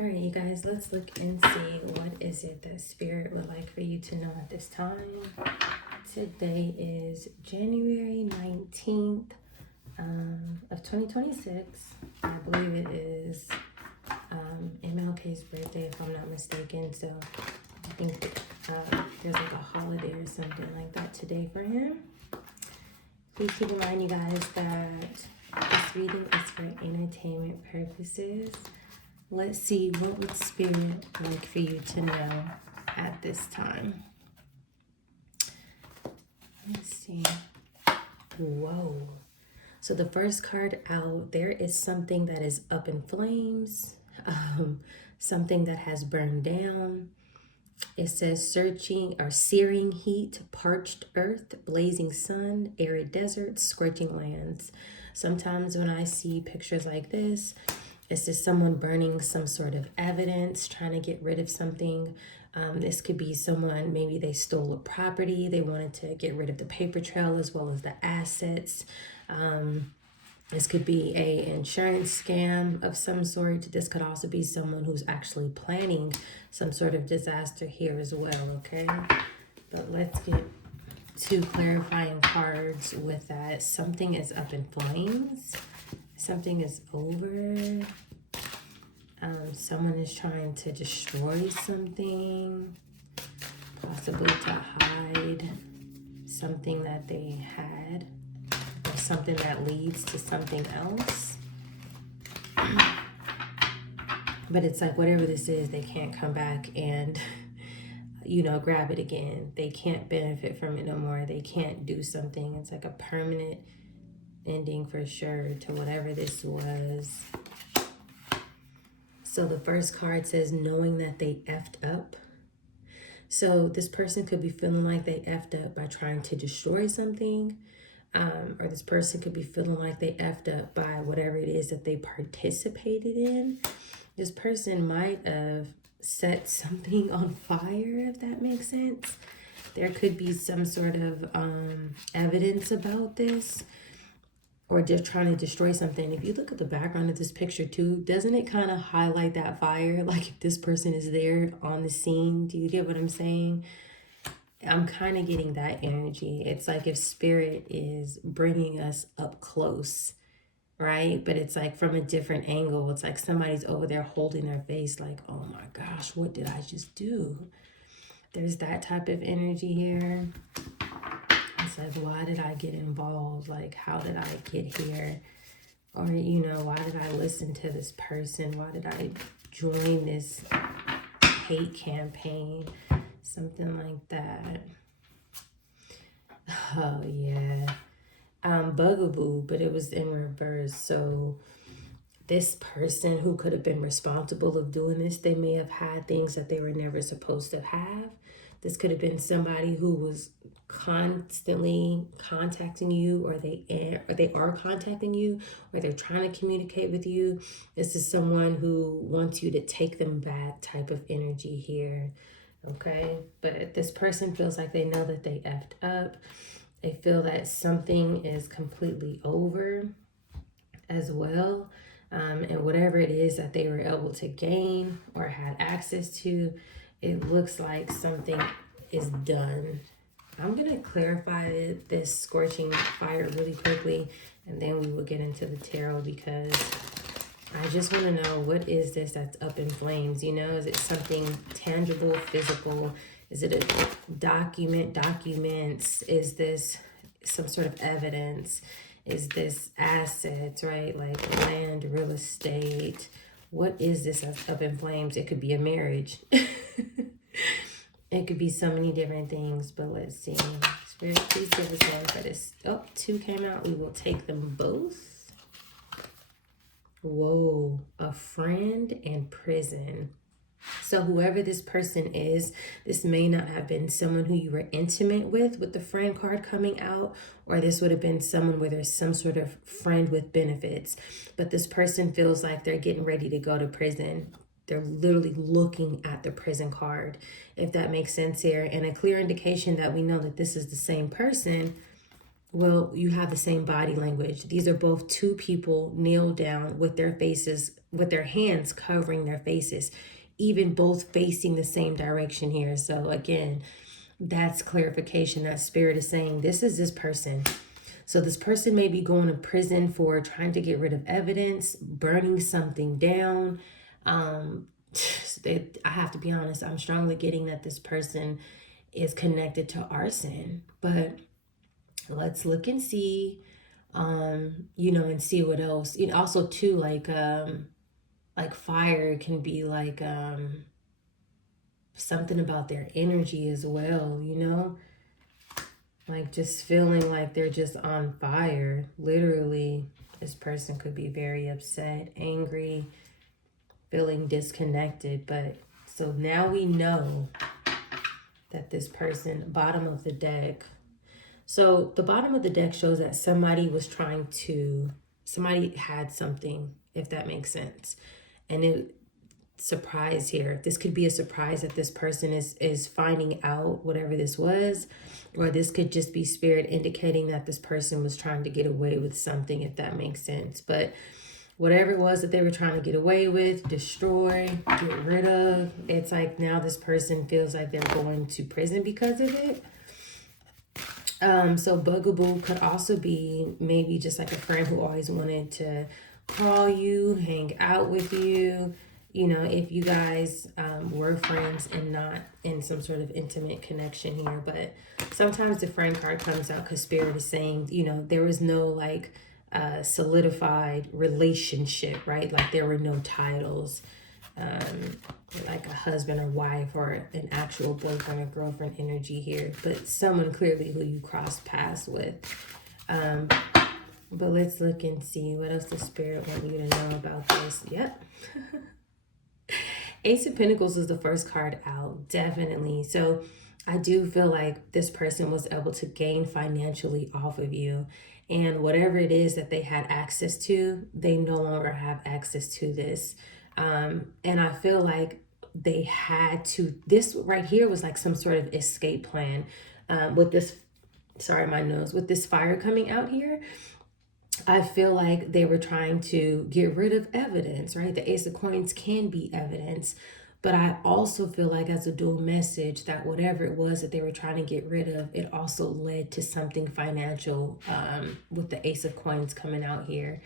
All right, you guys, let's look and see what is it that Spirit would like for you to know at this time. Today is January 19th of 2026. I believe it is MLK's birthday, if I'm not mistaken. So I think there's like a holiday or something like that today for him. Please keep in mind, you guys, that this reading is for entertainment purposes. Let's see, what would Spirit like for you to know at this time? Let's see. Whoa. So the first card out, there is something that is up in flames, something that has burned down. It says searching or searing heat, parched earth, blazing sun, arid deserts, scorching lands. Sometimes when I see pictures like this, it's just someone burning some sort of evidence, trying to get rid of something. This could be someone, maybe they stole a property. They wanted to get rid of the paper trail as well as the assets. This could be a insurance scam of some sort. This could also be someone who's actually planning some sort of disaster here as well, okay? But let's get two clarifying cards with that. Something is up in flames. Something is over. Someone is trying to destroy something, possibly to hide something that they had, or something that leads to something else. But it's like whatever this is, they can't come back and, grab it again. They can't benefit from it no more. They can't do something. It's like a permanent ending for sure to whatever this was. So the first card says knowing that they effed up. So this person could be feeling like they effed up by trying to destroy something. Or this person could be feeling like they effed up by whatever it is that they participated in. This person might have set something on fire, if that makes sense. There could be some sort of evidence about this, or just trying to destroy something. If you look at the background of this picture too, doesn't it kind of highlight that fire? Like if this person is there on the scene, do you get what I'm saying? I'm kind of getting that energy. It's like if Spirit is bringing us up close, right? But it's like from a different angle. It's like somebody's over there holding their face like, oh my gosh, what did I just do? There's that type of energy here. It's like, why did I get involved? Like, how did I get here? Or, why did I listen to this person? Why did I join this hate campaign? Something like that. Oh, yeah. Bugaboo, but it was in reverse. So this person who could have been responsible of doing this, they may have had things that they were never supposed to have. This could have been somebody who was constantly contacting you, or they are contacting you, or they're trying to communicate with you. This is someone who wants you to take them back type of energy here, okay? But this person feels like they know that they effed up. They feel that something is completely over as well. And whatever it is that they were able to gain or had access to, it looks like something is done. I'm going to clarify this scorching fire really quickly, and then we will get into the tarot, because I just want to know, what is this that's up in flames? Is it something tangible, physical? Is it a documents? Is this some sort of evidence? Is this assets, right? Like land, real estate? What is this that's up in flames? It could be a marriage. It could be so many different things, but let's see. Spirit, please give us one for this. Oh, two came out. We will take them both. Whoa, a friend and prison. So whoever this person is, this may not have been someone who you were intimate with the friend card coming out, or this would have been someone where there's some sort of friend with benefits. But this person feels like they're getting ready to go to prison. They're literally looking at the prison card, if that makes sense here. And a clear indication that we know that this is the same person Well, you have the same body language. These are both two people kneeled down with their faces, with their hands covering their faces, even both facing the same direction here. So again, that's clarification. That spirit is saying this is this person. So this person may be going to prison for trying to get rid of evidence, burning something down. Um, I have to be honest, I'm strongly getting that this person is connected to arson. But let's look and see, and see what else. Also too, like fire can be like something about their energy as well. Like just feeling like they're just on fire. Literally, this person could be very upset, angry, feeling disconnected. But so now we know that this person, bottom of the deck. So the bottom of the deck shows that somebody had something, if that makes sense. And it surprise here. This could be a surprise that this person is finding out whatever this was, or this could just be spirit indicating that this person was trying to get away with something, if that makes sense. But whatever it was that they were trying to get away with, destroy, get rid of, it's like now this person feels like they're going to prison because of it. So bugaboo could also be maybe just like a friend who always wanted to call you, hang out with you, if you guys were friends and not in some sort of intimate connection here. But sometimes the friend card comes out because spirit is saying, there was no like solidified relationship, right? Like there were no titles, like a husband or wife or an actual boyfriend or girlfriend energy here, but someone clearly who you crossed paths with. But let's look and see what else the spirit want you to know about this. Yep. Ace of Pentacles is the first card out, definitely. So I do feel like this person was able to gain financially off of you. And whatever it is that they had access to, they no longer have access to this. And I feel like they had to, this right here was like some sort of escape plan with this, sorry, my nose, with this fire coming out here. I feel like they were trying to get rid of evidence, right? The Ace of Coins can be evidence, but I also feel like as a dual message that whatever it was that they were trying to get rid of, it also led to something financial with the Ace of Coins coming out here.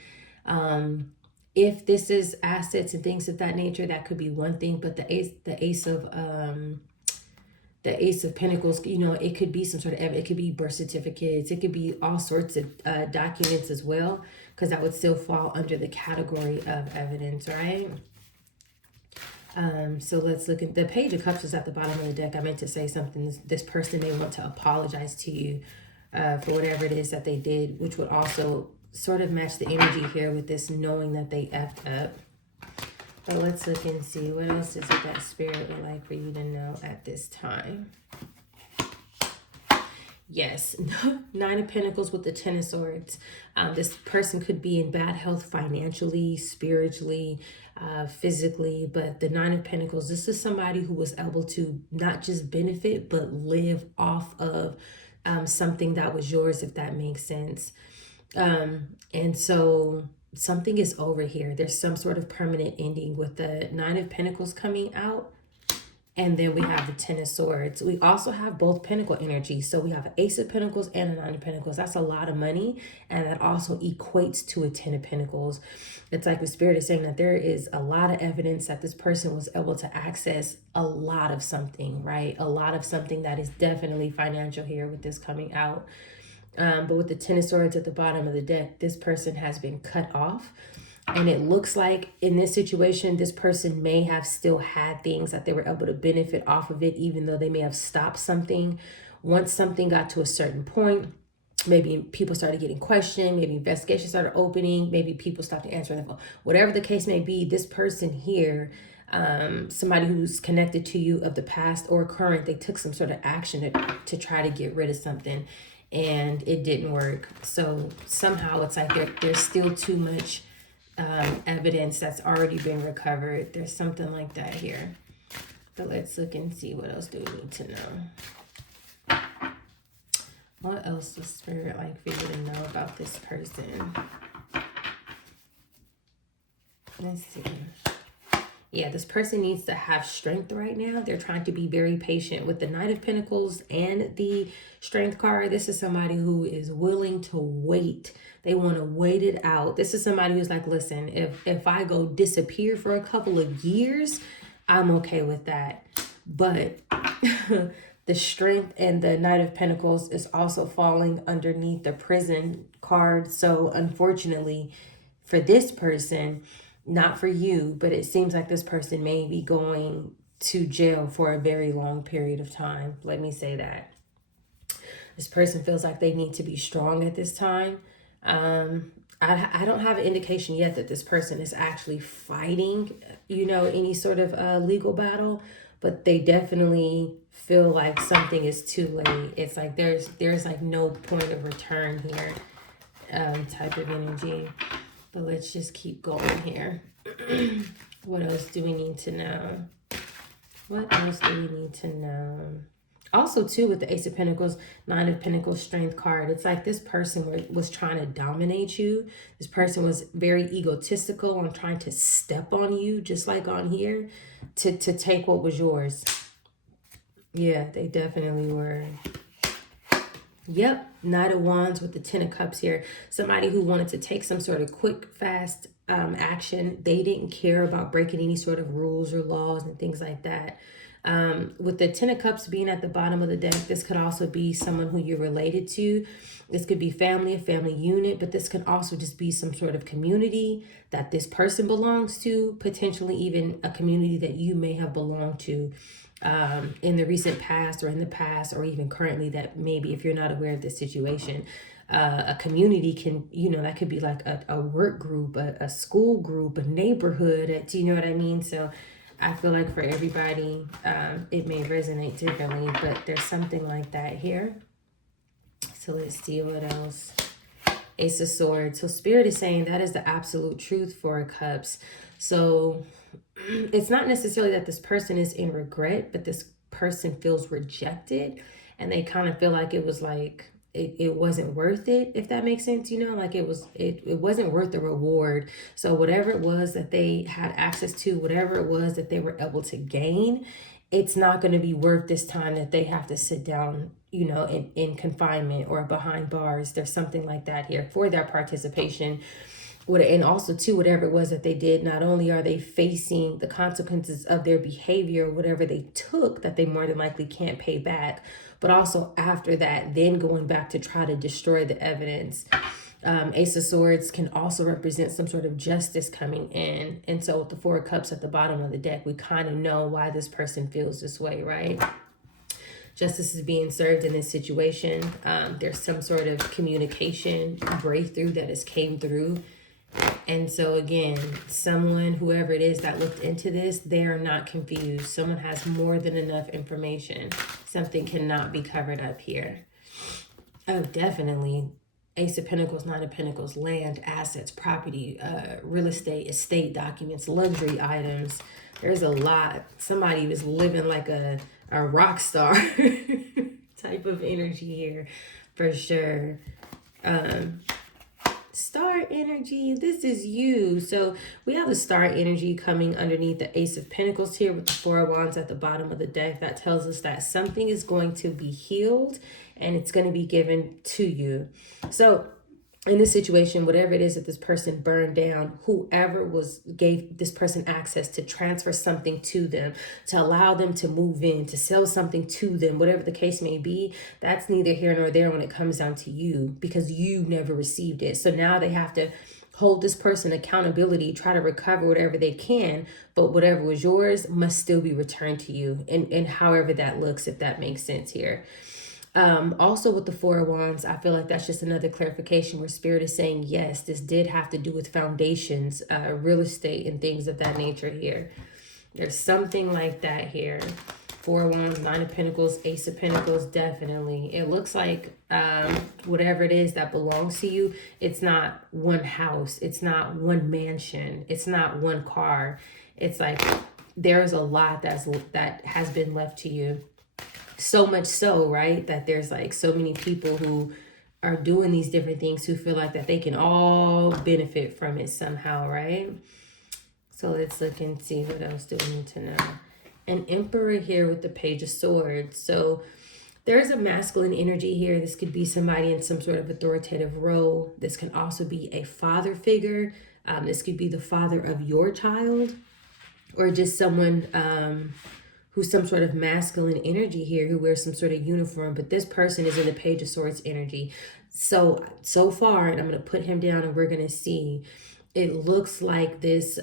If this is assets and things of that nature, that could be one thing, but the Ace of Pentacles, it could be some sort of evidence. It could be birth certificates. It could be all sorts of documents as well, because that would still fall under the category of evidence, right? So let's look at the Page of Cups is at the bottom of the deck. I meant to say something. This person may want to apologize to you for whatever it is that they did, which would also sort of match the energy here with this knowing that they effed up. But let's look and see what else is it that spirit would like for you to know at this time. Yes, Nine of Pentacles with the Ten of Swords. This person could be in bad health financially, spiritually, physically, but the Nine of Pentacles, this is somebody who was able to not just benefit, but live off of something that was yours, if that makes sense. And so something is over here. There's some sort of permanent ending with the Nine of Pentacles coming out. And then we have the Ten of Swords. We also have both Pentacle energy. So we have an Ace of Pentacles and a Nine of Pentacles. That's a lot of money. And that also equates to a Ten of Pentacles. It's like the spirit is saying that there is a lot of evidence that this person was able to access a lot of something, right? A lot of something that is definitely financial here with this coming out. But with the Ten of Swords at the bottom of the deck, this person has been cut off. And it looks like in this situation, this person may have still had things that they were able to benefit off of it, even though they may have stopped something. Once something got to a certain point, maybe people started getting questioned, maybe investigations started opening, maybe people stopped answering the phone. Whatever the case may be, this person here, somebody who's connected to you of the past or current, they took some sort of action to try to get rid of something. And it didn't work. So somehow it's like there's still too much evidence that's already been recovered. There's something like that here. But let's look and see what else do we need to know. What else does Spirit like for you to know about this person? Let's see. Yeah, this person needs to have strength right now. They're trying to be very patient with the Knight of Pentacles and the Strength card. This is somebody who is willing to wait. They want to wait it out. This is somebody who's like, listen, if I go disappear for a couple of years, I'm okay with that. But the Strength and the Knight of Pentacles is also falling underneath the Prison card. So unfortunately for this person, not for you, but it seems like this person may be going to jail for a very long period of time. Let me say that. This person feels like they need to be strong at this time. I don't have an indication yet that this person is actually fighting, any sort of legal battle, but they definitely feel like something is too late. It's like there's like no point of return here, type of energy. But let's just keep going here. What else do we need to know? What else do we need to know? Also, too, with the Ace of Pentacles, Nine of Pentacles, Strength card, it's like this person was trying to dominate you. This person was very egotistical on trying to step on you, just like on here, to take what was yours. Yeah, they definitely were. Yep, Knight of Wands with the Ten of Cups here. Somebody who wanted to take some sort of quick, fast action. They didn't care about breaking any sort of rules or laws and things like that. With the Ten of Cups being at the bottom of the deck, this could also be someone who you're related to. This could be family, a family unit, but this could also just be some sort of community that this person belongs to, potentially even a community that you may have belonged to in the recent past or in the past or even currently, that maybe if you're not aware of this situation, a community can, that could be like a work group, a school group, a neighborhood, do you know what I mean? So I feel like for everybody, it may resonate differently, but there's something like that here. So let's see what else. Ace of Swords. So Spirit is saying that is the absolute truth for Cups. So it's not necessarily that this person is in regret, but this person feels rejected and they kind of feel like it was like it wasn't worth it, if that makes sense, like it wasn't worth the reward. So whatever it was that they had access to, whatever it was that they were able to gain, it's not going to be worth this time that they have to sit down, in confinement or behind bars. There's something like that here for their participation. And also, too, whatever it was that they did, not only are they facing the consequences of their behavior, whatever they took that they more than likely can't pay back, but also after that, then going back to try to destroy the evidence. Ace of Swords can also represent some sort of justice coming in. And so with the Four of Cups at the bottom of the deck, we kind of know why this person feels this way, right? Justice is being served in this situation. There's some sort of communication breakthrough that has came through. And so again, someone, whoever it is that looked into this, they are not confused. Someone has more than enough information. Something cannot be covered up here. Oh, definitely. Ace of Pentacles, Nine of Pentacles, land, assets, property, real estate documents, luxury items. There's a lot. Somebody was living like a rock star type of energy here for sure. Star energy, this is you. So we have the star energy coming underneath the Ace of Pentacles here with the Four of Wands at the bottom of the deck. That tells us that something is going to be healed and it's going to be given to you. So in this situation, whatever it is that this person burned down, whoever gave this person access to transfer something to them, to allow them to move in, to sell something to them, whatever the case may be, that's neither here nor there when it comes down to you, because you never received it. So now they have to hold this person accountability, try to recover whatever they can, but whatever was yours must still be returned to you, and however that looks, if that makes sense here. Also with the Four of Wands, I feel like that's just another clarification where Spirit is saying, yes, this did have to do with foundations, real estate and things of that nature here. There's something like that here. Four of Wands, Nine of Pentacles, Ace of Pentacles, definitely. It looks like whatever it is that belongs to you, it's not one house, it's not one mansion, it's not one car. It's like there's a lot that has been left to you. So much so, right, that there's like so many people who are doing these different things who feel like that they can all benefit from it somehow, right? So let's look and see what else do we need to know. An emperor here with the page of swords. So there's a masculine energy here. This could be somebody in some sort of authoritative role. This can also be a father figure. This could be the father of your child, or just someone who's some sort of masculine energy here, who wears some sort of uniform. But this person is in the page of swords energy. So far, and I'm going to put him down and we're going to see, it looks like this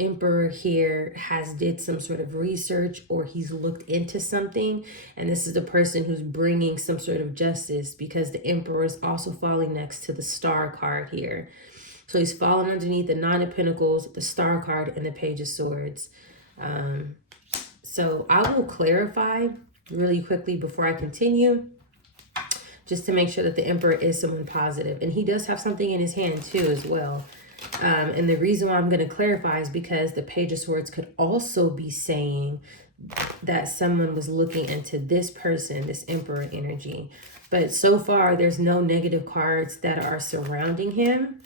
emperor here has did some sort of research, or he's looked into something, and this is the person who's bringing some sort of justice, because the emperor is also falling next to the star card here. So he's falling underneath the Nine of Pentacles, the star card, and the page of swords. So I will clarify really quickly before I continue, just to make sure that the emperor is someone positive, and he does have something in his hand too as well. And the reason why I'm going to clarify is because the page of swords could also be saying that someone was looking into this person, this emperor energy. But so far, there's no negative cards that are surrounding him.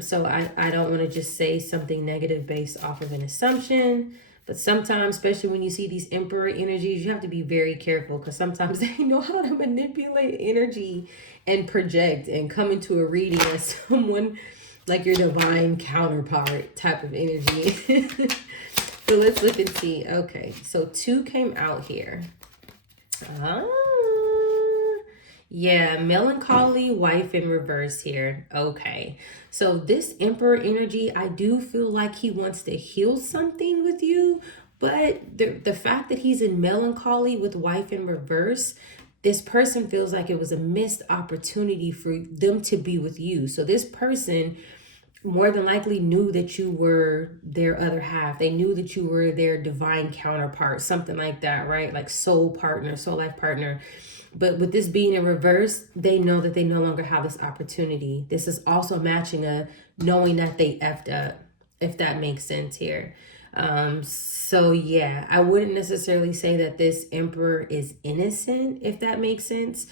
So I don't want to just say something negative based off of an assumption. But sometimes, especially when you see these emperor energies, you have to be very careful, because sometimes they know how to manipulate energy and project and come into a reading as someone like your divine counterpart type of energy. So let's look and see. Okay, so 2 came out here. Yeah, melancholy wife in reverse here. Okay, so this emperor energy, I do feel like he wants to heal something with you, but the fact that he's in melancholy with wife in reverse, this person feels like it was a missed opportunity for them to be with you. So this person more than likely knew that you were their other half. They knew that you were their divine counterpart, something like that, right? Like soul partner, soul life partner. But with this being in reverse, they know that they no longer have this opportunity. This is also matching a knowing that they effed up, if that makes sense here. So yeah, I wouldn't necessarily say that this emperor is innocent, if that makes sense.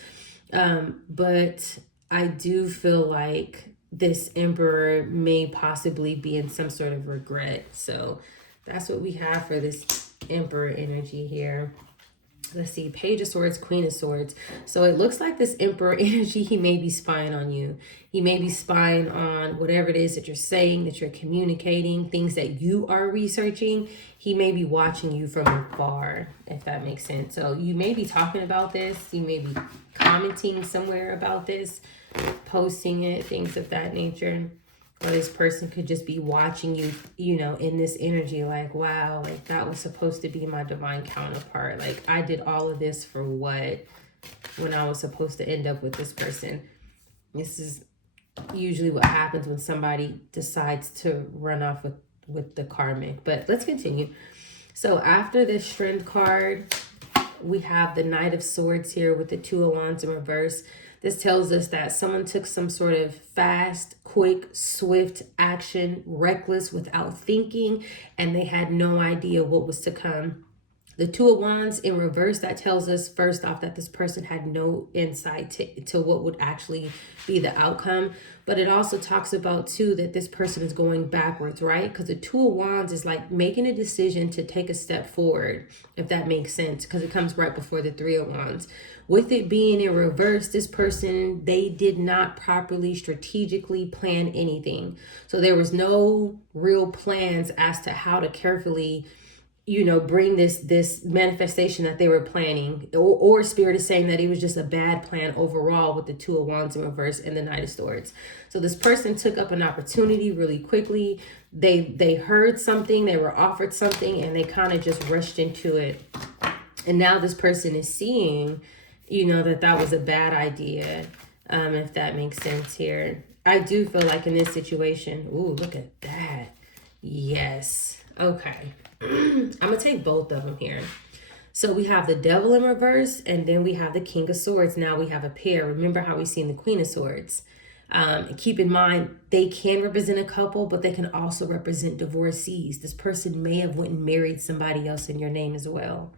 But I do feel like this emperor may possibly be in some sort of regret. So that's what we have for this emperor energy here. Let's see, page of swords, queen of swords. So it looks like this emperor energy, he may be spying on you. He may be spying on whatever it is that you're saying, that you're communicating, things that you are researching. He may be watching you from afar, if that makes sense. So you may be talking about this. You may be commenting somewhere about this, posting it, things of that nature. Or this person could just be watching you, you know, in this energy, like, wow, like that was supposed to be my divine counterpart. Like I did all of this for what, when I was supposed to end up with this person. This is usually what happens when somebody decides to run off with the karmic. But let's continue. So after this Strength card, we have the Knight of Swords here with the Two of Wands in reverse. This tells us that someone took some sort of fast, quick, swift action, reckless, without thinking, and they had no idea what was to come. The Two of Wands in reverse, that tells us first off that this person had no insight to what would actually be the outcome. But it also talks about too that this person is going backwards, right? Because the Two of Wands is like making a decision to take a step forward, if that makes sense, because it comes right before the Three of Wands. With it being in reverse, this person, they did not properly strategically plan anything. So there was no real plans as to how to carefully, you know, bring this manifestation that they were planning, or spirit is saying that it was just a bad plan overall with the Two of Wands in reverse and the Knight of Swords. So this person took up an opportunity really quickly. They heard something, they were offered something, and they kind of just rushed into it. And now this person is seeing, you know, that was a bad idea, if that makes sense here. I do feel like in this situation, ooh, look at that. Yes. Okay. I'm going to take both of them here. So we have the Devil in reverse, and then we have the King of Swords. Now we have a pair. Remember how we've seen the Queen of Swords. And keep in mind, they can represent a couple, but they can also represent divorcees. This person may have went and married somebody else in your name as well.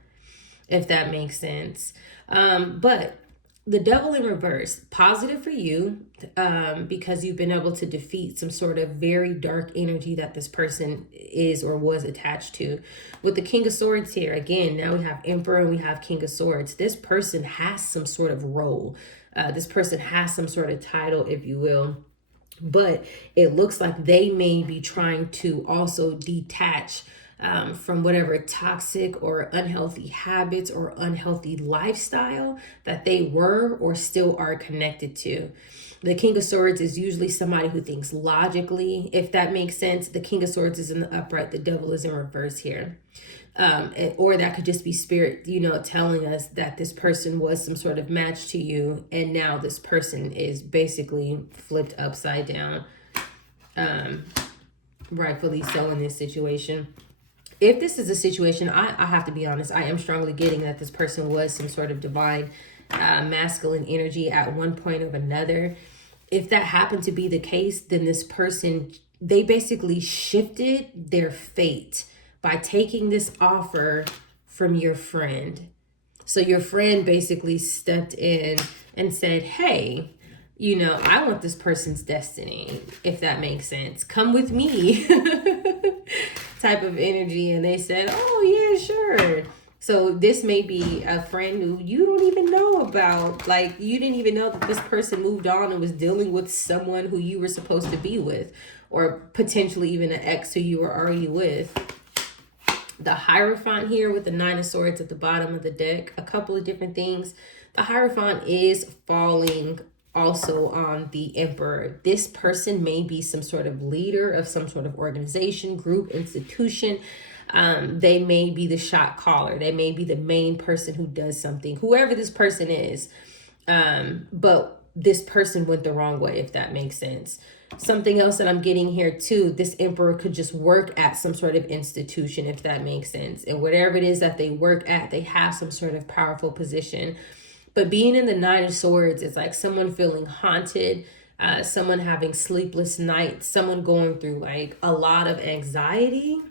if that makes sense. But the devil in reverse, positive for you, because you've been able to defeat some sort of very dark energy that this person is or was attached to. With the King of Swords here, again, now we have Emperor and we have King of Swords. This person has some sort of role. This person has some sort of title, if you will. But it looks like they may be trying to also detach from whatever toxic or unhealthy habits or unhealthy lifestyle that they were or still are connected to. The King of Swords is usually somebody who thinks logically, if that makes sense. The King of Swords is in the upright, the devil is in reverse here. Or that could just be spirit, telling us that this person was some sort of match to you, and now this person is basically flipped upside down, rightfully so in this situation. If this is a situation, I have to be honest, I am strongly getting that this person was some sort of divine masculine energy at one point or another. If that happened to be the case, then this person, they basically shifted their fate by taking this offer from your friend. So your friend basically stepped in and said, hey, I want this person's destiny, if that makes sense. Come with me type of energy. And they said, oh, yeah, sure. So this may be a friend who you don't even know about. Like, you didn't even know that this person moved on and was dealing with someone who you were supposed to be with, or potentially even an ex who you were already with. The Hierophant here with the Nine of Swords at the bottom of the deck, a couple of different things. The Hierophant is falling also on the Emperor. This person may be some sort of leader of some sort of organization, group, institution. They may be the shot caller. They may be the main person who does something, whoever this person is. But this person went the wrong way, if that makes sense. Something else that I'm getting here too, this Emperor could just work at some sort of institution, if that makes sense. And whatever it is that they work at, they have some sort of powerful position. But being in the Nine of Swords, it's like someone feeling haunted, someone having sleepless nights, someone going through like a lot of anxiety.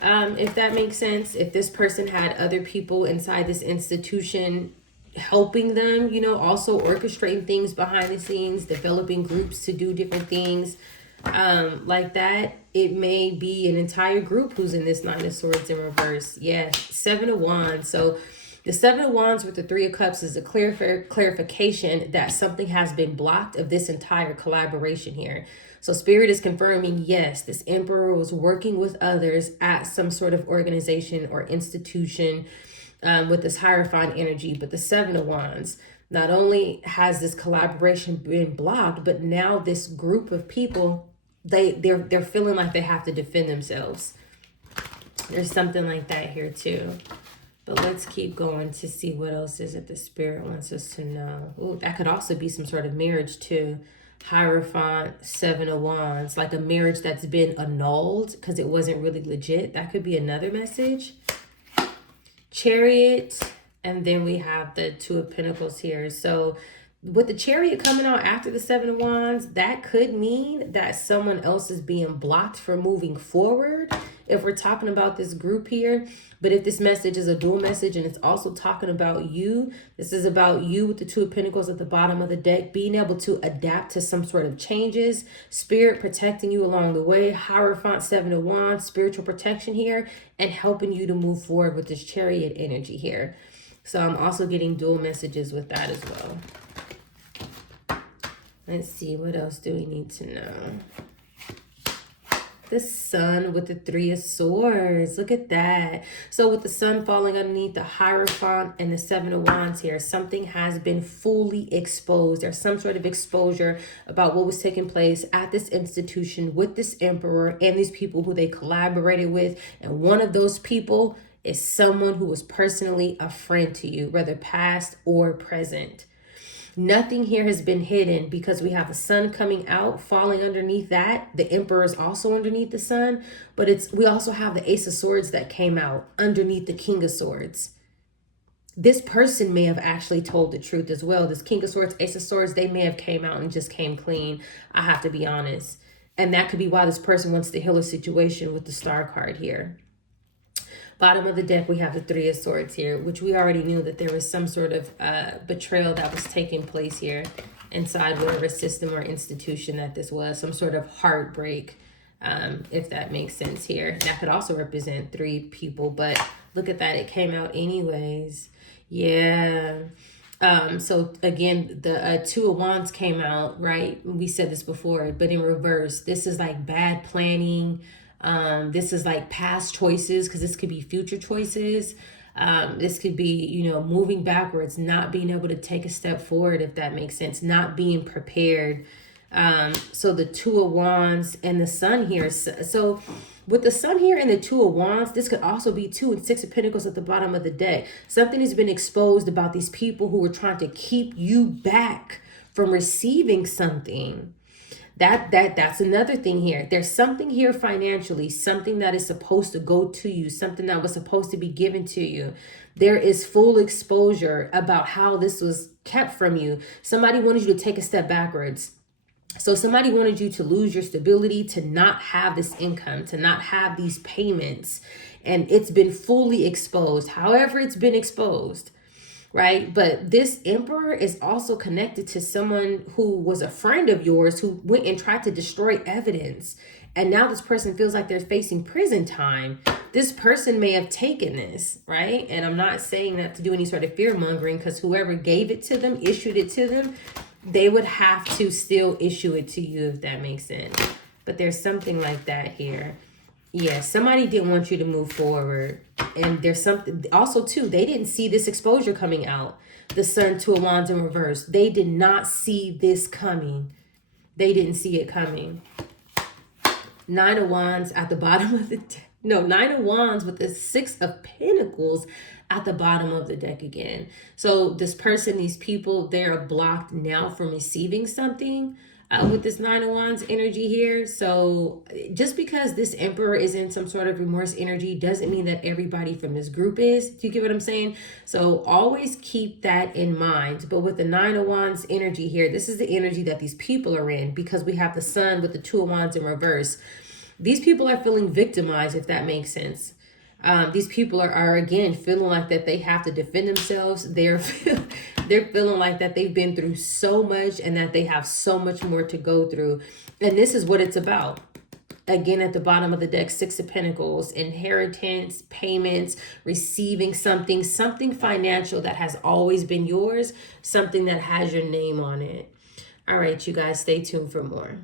If that makes sense. If this person had other people inside this institution helping them, also orchestrating things behind the scenes, developing groups to do different things like that, it may be an entire group who's in this Nine of Swords in reverse. Yeah, Seven of Wands. So the Seven of Wands with the Three of Cups is a clarification that something has been blocked of this entire collaboration here. So Spirit is confirming, yes, this Emperor was working with others at some sort of organization or institution with this Hierophant energy. But the Seven of Wands, not only has this collaboration been blocked, but now this group of people, they're feeling like they have to defend themselves. There's something like that here too. But let's keep going to see what else is it the Spirit wants us to know. Ooh, that could also be some sort of marriage too. Hierophant, Seven of Wands, like a marriage that's been annulled because it wasn't really legit. That could be another message. Chariot, and then we have the Two of Pentacles here. So with the Chariot coming out after the Seven of Wands, that could mean that someone else is being blocked from moving forward if we're talking about this group here. But if this message is a dual message and it's also talking about you, this is about you with the Two of Pentacles at the bottom of the deck, being able to adapt to some sort of changes, Spirit protecting you along the way, Hierophant, Seven of Wands, spiritual protection here, and helping you to move forward with this Chariot energy here. So I'm also getting dual messages with that as well. Let's see, what else do we need to know? The Sun with the Three of Swords. Look at that. So with the Sun falling underneath the Hierophant and the Seven of Wands here, something has been fully exposed. There's some sort of exposure about what was taking place at this institution with this Emperor and these people who they collaborated with. And one of those people is someone who was personally a friend to you, whether past or present. Nothing here has been hidden because we have the Sun coming out, falling underneath that. The Emperor is also underneath the Sun, but we also have the Ace of Swords that came out underneath the King of Swords. This person may have actually told the truth as well. This King of Swords, Ace of Swords, they may have came out and just came clean. I have to be honest. And that could be why this person wants to heal a situation with the Star card here. Bottom of the deck, we have the Three of Swords here, which we already knew that there was some sort of betrayal that was taking place here inside whatever system or institution that this was. Some sort of heartbreak, if that makes sense here. That could also represent three people, but look at that. It came out anyways. Yeah. So again, the Two of Wands came out, right? We said this before, but in reverse. This is like bad planning. This is like past choices, because this could be future choices. This could be, you know, moving backwards, not being able to take a step forward, if that makes sense, not being prepared. So the Two of Wands and the Sun here. So with the Sun here and the Two of Wands, this could also be 2 and 6 of Pentacles at the bottom of the deck. Something has been exposed about these people who were trying to keep you back from receiving something. That's another thing here. There's something here financially, something that is supposed to go to you, something that was supposed to be given to you. There is full exposure about how this was kept from you. Somebody wanted you to take a step backwards. So somebody wanted you to lose your stability, to not have this income, to not have these payments. And it's been fully exposed. However, it's been exposed. Right? But this Emperor is also connected to someone who was a friend of yours who went and tried to destroy evidence. And now this person feels like they're facing prison time. This person may have taken this, right? And I'm not saying that to do any sort of fear mongering, because whoever gave it to them, issued it to them, they would have to still issue it to you, if that makes sense. But there's something like that here. Yeah, somebody didn't want you to move forward. And there's something also too, they didn't see this exposure coming out. The Sun, Two of Wands in reverse. They did not see this coming. They didn't see it coming. Nine of Wands at the bottom of the deck. No, Nine of Wands with the Six of Pentacles at the bottom of the deck again. So this person, these people, they're blocked now from receiving something. With this Nine of Wands energy here. So just because this Emperor is in some sort of remorse energy doesn't mean that everybody from this group is. Do you get what I'm saying? So always keep that in mind. But with the Nine of Wands energy here, this is the energy that these people are in, because we have the Sun with the Two of Wands in reverse. These people are feeling victimized, if that makes sense. These people are again feeling like that they have to defend themselves. They're feeling like that they've been through so much and that they have so much more to go through. And this is what it's about. Again, at the bottom of the deck, Six of Pentacles, inheritance, payments, receiving something financial that has always been yours, something that has your name on it. All right, you guys, stay tuned for more.